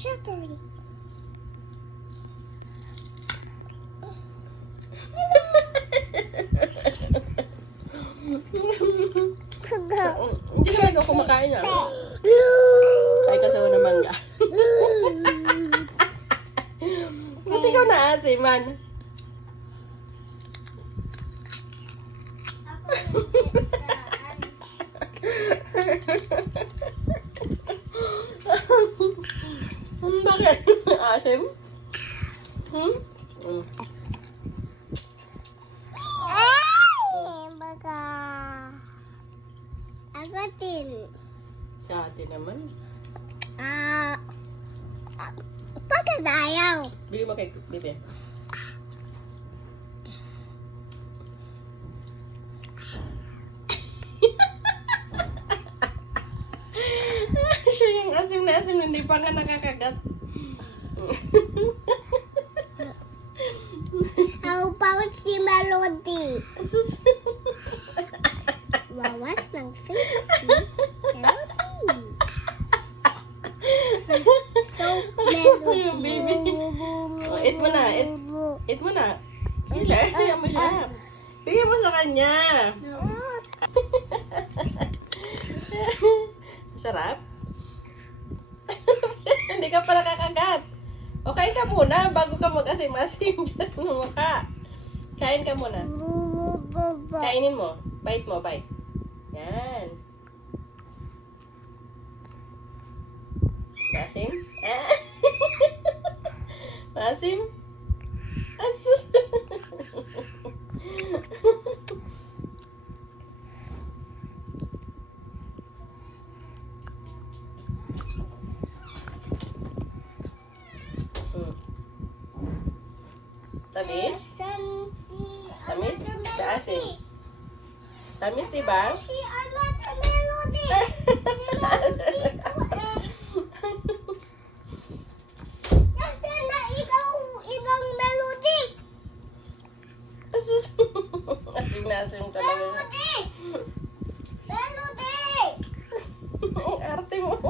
Strawberry. Hindi naman ikaw kumakain yan. Kaya kasawa ng mangga. Ba't ikaw naasiman? Bakit? Asim? Baka. Agatin. Dati naman. Bakit ayaw? Bili mo kay Bibi. Siya yung asim na asim, hindi pa nga nakakagat. How about si Melody? Sus. Wawas ng face ni Melody. So, Melody. Yung baby. Oh, eat mo na, eat mo na. Hila, kaya mo siya. Bigyan mo sa kanya. Sarap? Hindi ka pa nakakagat. O, kain ka muna bago ka mag-asim-asim dyan ng mukha. Kain ka muna. Kainin mo. Bite mo, bite. Yan. Masim? Ah. Masim? Asus. Tamis? Tamis? Asim? Tamis, diba? Si another Melody. Kasi na ibang Melody. Asus. Asim na asim talaga. Melody. Melody. Ang arte mo.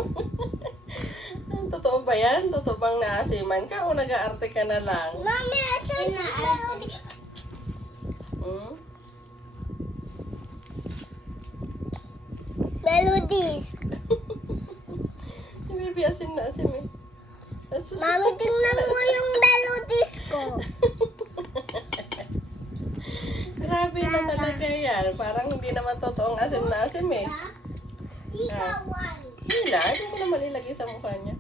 Totoo ba yan? Totoo bang naasiman ka o nag-aarte ka na lang? Mami, asan si Melody? Hmm? Melodies. Baby, asim na asim eh. Asus. Mami, tingnan mo yung melodies ko. Grabe na talaga yan. Parang hindi naman totoong asim na asim eh. Sigawan. Hila, hindi mo naman ilagay sa mukha niya.